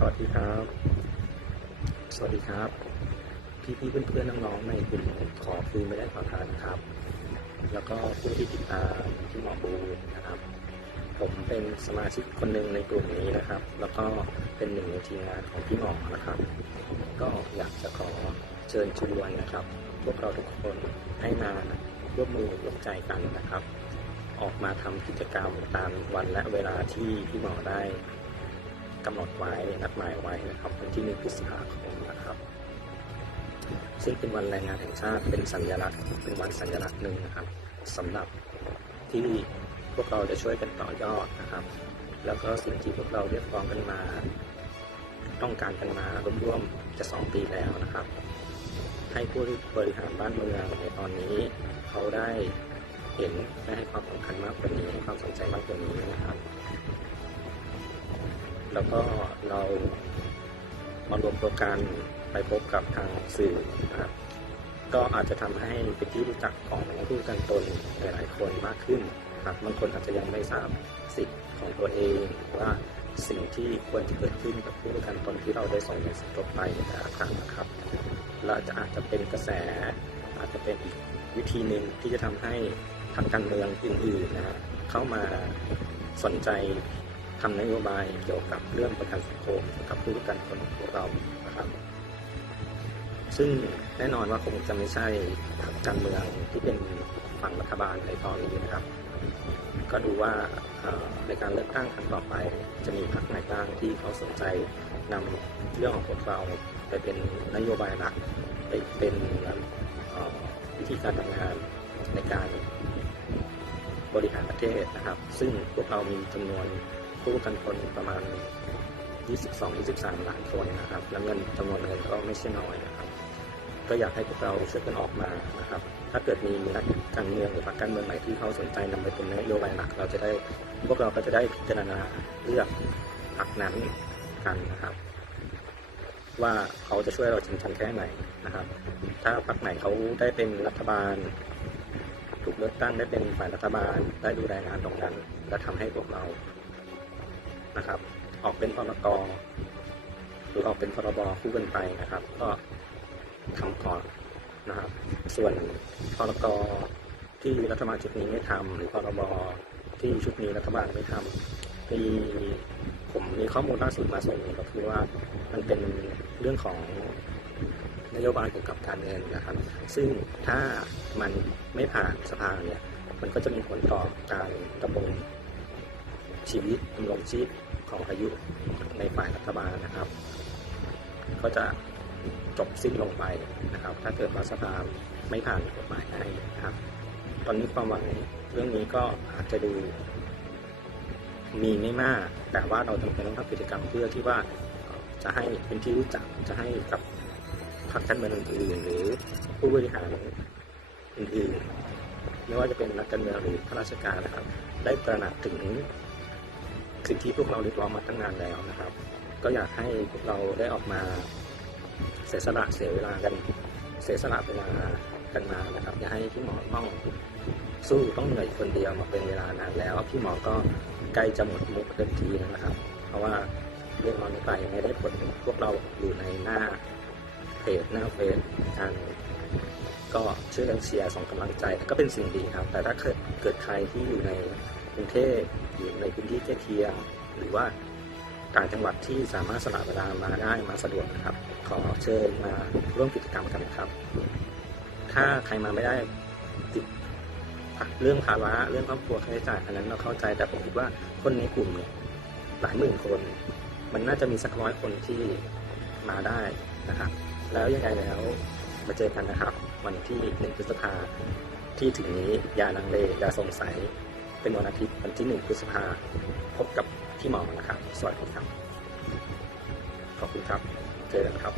สวัสดีครับ สวัสดีครับ พี่พี่ๆเพื่อนๆน้องๆในกลุ่มขอคืนไม่ได้ขอทานครับ แล้วก็ผู้ที่ติดตามที่หมอบูนะครับ ผมเป็นสมาชิกคนหนึ่งในกลุ่มนี้นะครับ แล้วก็เป็นหนึ่งในทีมงานของพี่หมอนะครับ ก็อยากจะขอเชิญชวนนะครับ พวกเราทุกคนให้มาร่วมมือร่วมใจกันนะครับ ออกมาทำกิจกรรมตามวันและเวลาที่พี่หมอได้ กำหนดไว้นัดหมายไว้นะครับวันที่หนึ่งพฤษภาคมนะครับ ซึ่งเป็นวันแรงงานแห่งชาติเป็นสัญลักษณ์เป็นวันสัญลักษณ์หนึ่งนะครับสำหรับที่พวกเราจะช่วยกันต่อยอดนะครับ แล้วก็สิ่งที่พวกเราเรียกร้องกันมา ต้องการกันมาร่วมๆจะสองปีแล้วนะครับ ให้ผู้บริหารบ้านเมืองในตอนนี้เขาได้เห็นและให้ความสำคัญมากกว่านี้ให้ความสนใจมากกว่านี้นะครับ แล้วก็เรามารวมตัวกันไปพบกับทางสื่อนะครับ ก็อาจจะทำให้เป็นที่รู้จักของผู้กันตนหลายๆคนมากขึ้นนะครับบางคนอาจจะยังไม่ทราบสิทธิ์ของตัวเองว่าสิ่งที่ควรจะเกิดขึ้นกับผู้ประกันตนที่เราได้ส่งในสจบไปในแต่ละครั้งนะครับเราจะอาจจะเป็นกระแส อาจจะเป็นอีกวิธีหนึ่งที่จะทำให้ทางการเมืองอื่นๆนะฮะเข้ามาสนใจ ทำนโยบายเกี่ยวกับเรื่องประกันสังคมกับผู้ประกันตนของเรานะครับ ซึ่งแน่นอนว่าคงจะไม่ใช่พรรคการเมืองที่เป็นฝั่งรัฐบาลในตอนนี้นะครับ ก็ดูว่าในการเลือกตั้งครั้งต่อไป จะมีพรรคไหนบ้างที่เขาสนใจนำเรื่องของพวกเราไปเป็นนโยบายหลักไปเป็นวิธีการทำงานในการบริหารประเทศนะครับ ซึ่งพวกเรามีจำนวน ผู้กันตนประมาณ 22-23ล้านคนนะครับ และเงินจำนวนเงินก็ไม่ใช่น้อยนะครับ ก็อยากให้พวกเราช่วยกันออกมานะครับ ถ้าเกิดมีนักการเมืองหรือพรรคการเมืองไหนที่เขาสนใจนำไปเป็นนโยบายหลัก เราจะได้พวกเราก็จะได้พิจารณาเลือกพรรคนั้นกันนะครับ ว่าเขาจะช่วยเราจริงจังแค่ไหนนะครับ ถ้าพรรคไหนเขาได้เป็นรัฐบาลถูกเลือกตั้งได้เป็นฝ่ายรัฐบาลได้ดูแลงานตรงนั้น และทำให้พวกเรา นะครับ ออกเป็นพรกหรือออกเป็นพรบคู่กันไปนะครับ ก็ทำก่อนนะครับ ส่วนพรกที่รัฐบาลชุดนี้ไม่ทำหรือพรบที่ชุดนี้รัฐบาลไม่ทำมีผมมีข้อมูลล่าสุดมาส่งก็คือว่ามันเป็นเรื่องของนโยบายเกี่ยวกับการเงินนะครับ ซึ่งถ้ามันไม่ผ่านสภาเนี่ย มันก็จะมีผลต่อการดำรง ชีวิตดำรงชีพของอายุในฝ่ายรัฐบาลนะครับ ก็จะจบสิ้นลงไปนะครับ ถ้าเกิดว่าสภาไม่ผ่านกฎหมายให้นะครับ ตอนนี้ความหวังเรื่องนี้ก็อาจจะดูมีไม่มาก แต่ว่าเราจำเป็นต้องทำกิจกรรมเพื่อที่ว่าจะให้เป็นที่รู้จักจะให้กับพรรคการเมืองอื่นๆหรือผู้บริหารอื่นๆไม่ว่าจะเป็นนักการเมืองหรือข้าราชการนะครับ ได้ตระหนักถึง สิ่งที่พวกเราเรียกร้องมาตั้งนานแล้วนะครับ ก็อยากให้พวกเราได้ออกมาเสียสละเสียเวลากัน เสียสละเวลากันมานะครับ อย่าให้พี่หมอต้องสู้ต้องเหนื่อยคนเดียวมาเป็นเวลานานแล้ว พี่หมอก็ใกล้จะหมดมุกเต็มทีนะครับ เพราะว่าเรื่องนอนไปยังไม่ได้ผลพวกเราอยู่ในหน้าเพจหน้าเฟซกันก็ช่วยกันเชียร์ส่งกำลังใจก็เป็นสิ่งดีครับ แต่ถ้าเกิดเกิดใครที่อยู่ใน รุงเทพอยู่ในพื้นที่ใกล้เคียงหรือว่าต่างจังหวัดที่สามารถสละเวลามาได้มาสะดวกนะครับ ขอเชิญมาร่วมกิจกรรมกันนะครับ ถ้าใครมาไม่ได้ติดเรื่องภาระเรื่องครอบครัวค่าใช้จ่ายอันนั้นเราเข้าใจแต่ผมคิดว่าคนในกลุ่มเนี่ยหลายหมื่นคน มันน่าจะมีสักร้อยคนที่มาได้นะครับ แล้วยังไงแล้วมาเจอกันนะครับ วันที่หนึ่งพฤษภาที่ถึงนี้อย่าลังเลอย่าสงสัย เป็นวันอาทิตย์วันที่หนึ่งพฤษภาพบกับพี่หมอนะครับ สวัสดีครับ ขอบคุณครับ เจอกันครับ